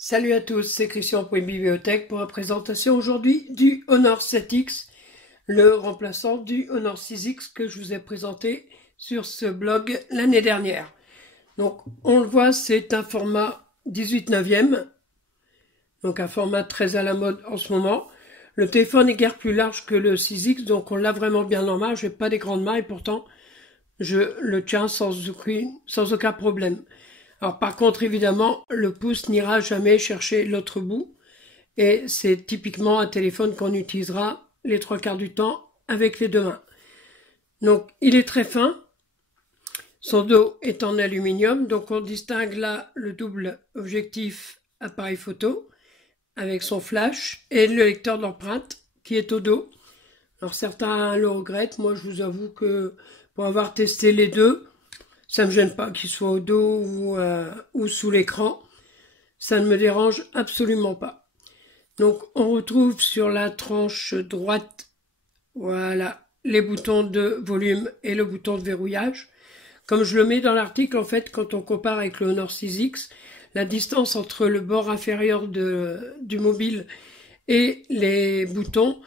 Salut à tous, c'est Christian pour une bibliothèque pour la présentation aujourd'hui du Honor 7X, le remplaçant du Honor 6X que je vous ai présenté sur ce blog l'année dernière. Donc on le voit, c'est un format 18/9e, donc un format très à la mode en ce moment. Le téléphone est guère plus large que le 6X, donc on l'a vraiment bien en main. Je n'ai pas des grandes mains et pourtant je le tiens sans aucun problème. Alors par contre, évidemment, le pouce n'ira jamais chercher l'autre bout. Et c'est typiquement un téléphone qu'on utilisera les 3/4 du temps avec les deux mains. Donc il est très fin. Son dos est en aluminium. Donc on distingue là le double objectif appareil photo avec son flash et le lecteur d'empreinte qui est au dos. Alors certains le regrettent. Moi je vous avoue que pour avoir testé les deux, ça ne me gêne pas qu'il soit au dos ou sous l'écran. Ça ne me dérange absolument pas. Donc on retrouve sur la tranche droite, voilà, les boutons de volume et le bouton de verrouillage. Comme je le mets dans l'article, en fait, quand on compare avec le Honor 6X, la distance entre le bord inférieur du mobile et les boutons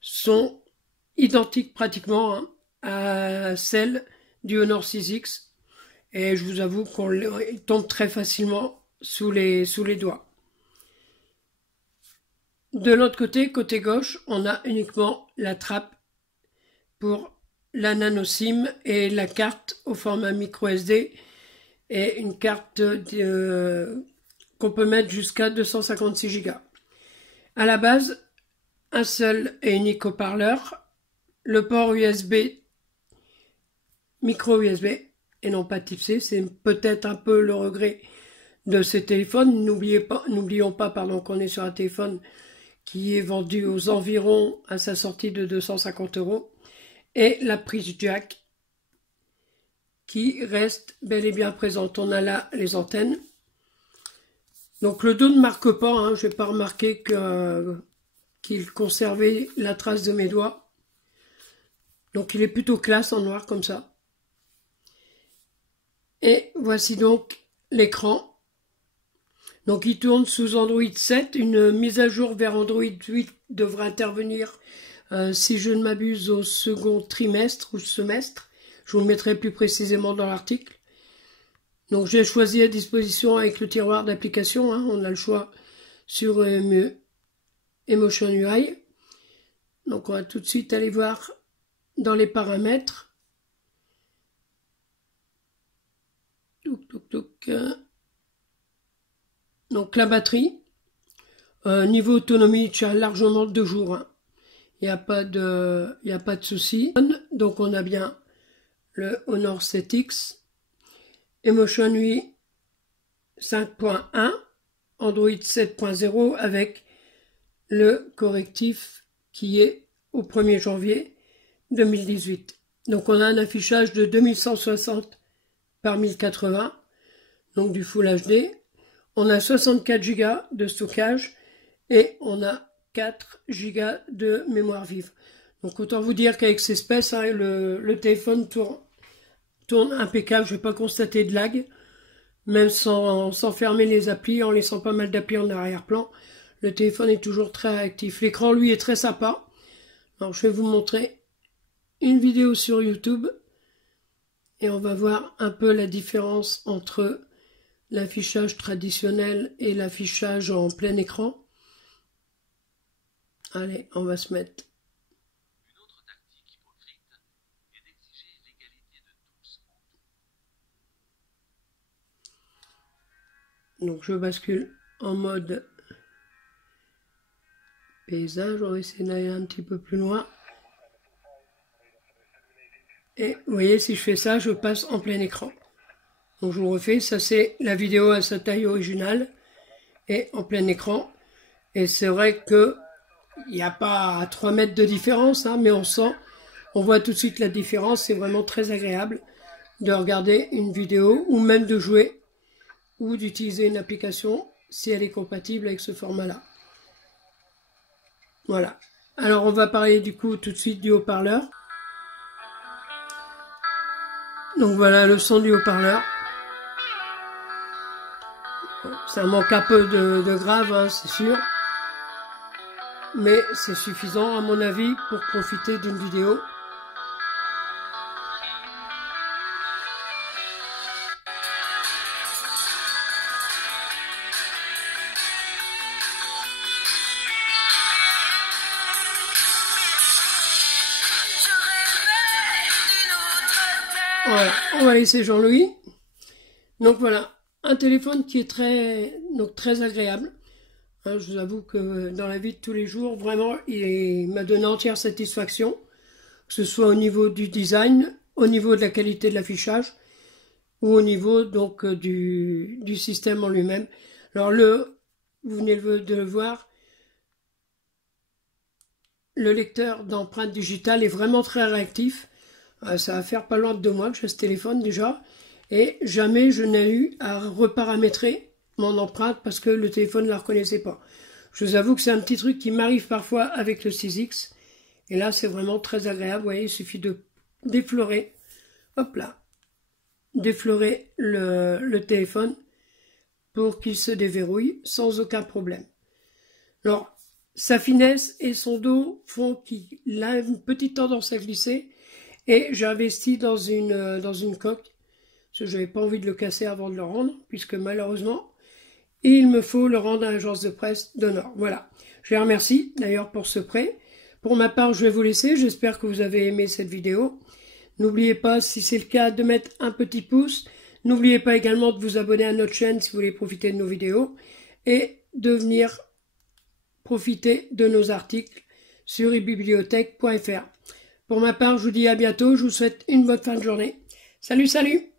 sont identiques pratiquement à celle du Honor 6X. Et je vous avoue qu'il tombe très facilement sous les doigts. De l'autre côté, côté gauche, on a uniquement la trappe pour la nano SIM et la carte au format micro SD et une carte qu'on peut mettre jusqu'à 256 Go. À la base, un seul et unique haut-parleur, le port USB, micro USB et non pas type C, c'est peut-être un peu le regret de ces téléphones. N'oublions pas qu'on est sur un téléphone qui est vendu aux environs à sa sortie de 250 €. Et la prise jack qui reste bel et bien présente. On a là les antennes. Donc le dos ne marque pas, hein. Je n'ai pas remarqué qu'il conservait la trace de mes doigts. Donc il est plutôt classe en noir comme ça. Et voici donc l'écran. Donc il tourne sous Android 7. Une mise à jour vers Android 8 devrait intervenir, si je ne m'abuse, au second trimestre ou semestre. Je vous le mettrai plus précisément dans l'article. Donc j'ai choisi à disposition avec le tiroir d'application. Hein, on a le choix sur Emotion UI. Donc on va tout de suite aller voir dans les paramètres. Donc la batterie, niveau autonomie, tient largement 2 jours. Hein. Il n'y a pas de souci. Donc on a bien le Honor 7X, Emotion UI 5.1, Android 7.0 avec le correctif qui est au 1er janvier 2018. Donc on a un affichage de 2160 par 1080, donc du Full HD. On a 64 Go de stockage et on a 4 Go de mémoire vive. Donc autant vous dire qu'avec ces specs, hein, le téléphone tourne impeccable. Je n'ai pas constaté de lag, même sans fermer les applis, en laissant pas mal d'applis en arrière-plan. Le téléphone est toujours très actif. L'écran, lui, est très sympa. Alors je vais vous montrer une vidéo sur YouTube et on va voir un peu la différence entre l'affichage traditionnel et l'affichage en plein écran. Allez, on va se mettre. Une autre tactique hypocrite est d'exiger l'égalité de tous en tout. Donc je bascule en mode paysage. On va essayer d'aller un petit peu plus loin. Et vous voyez, si je fais ça, je passe en plein écran. Donc je vous refais, ça c'est la vidéo à sa taille originale et en plein écran. Et c'est vrai que il n'y a pas 3 mètres de différence, hein, mais on voit tout de suite la différence. C'est vraiment très agréable de regarder une vidéo ou même de jouer ou d'utiliser une application si elle est compatible avec ce format-là. Voilà. Alors on va parler du coup tout de suite du haut-parleur. Donc voilà le son du haut-parleur. Ça manque un peu de grave, hein, c'est sûr. Mais c'est suffisant à mon avis pour profiter d'une vidéo. Ouais, on va laisser Jean-Louis. Donc voilà, un téléphone qui est très agréable. Hein, je vous avoue que dans la vie de tous les jours, vraiment, il m'a donné entière satisfaction. Que ce soit au niveau du design, au niveau de la qualité de l'affichage, ou au niveau donc du système en lui-même. Alors vous venez de le voir, le lecteur d'empreintes digitales est vraiment très réactif. Ça va faire pas loin de 2 mois que j'ai ce téléphone déjà. Et jamais je n'ai eu à reparamétrer mon empreinte parce que le téléphone ne la reconnaissait pas. Je vous avoue que c'est un petit truc qui m'arrive parfois avec le 6X. Et là, c'est vraiment très agréable. Vous voyez, il suffit de d'effleurer, hop là, d'effleurer le téléphone pour qu'il se déverrouille sans aucun problème. Alors, sa finesse et son dos font qu'il a une petite tendance à glisser. Et j'ai investi dans une coque. Parce que je n'avais pas envie de le casser avant de le rendre, puisque malheureusement, il me faut le rendre à l'agence de presse de Nord. Voilà. Je les remercie d'ailleurs pour ce prêt. Pour ma part, je vais vous laisser. J'espère que vous avez aimé cette vidéo. N'oubliez pas, si c'est le cas, de mettre un petit pouce. N'oubliez pas également de vous abonner à notre chaîne si vous voulez profiter de nos vidéos. Et de venir profiter de nos articles sur ebibliothèque.fr. Pour ma part, je vous dis à bientôt. Je vous souhaite une bonne fin de journée. Salut, salut!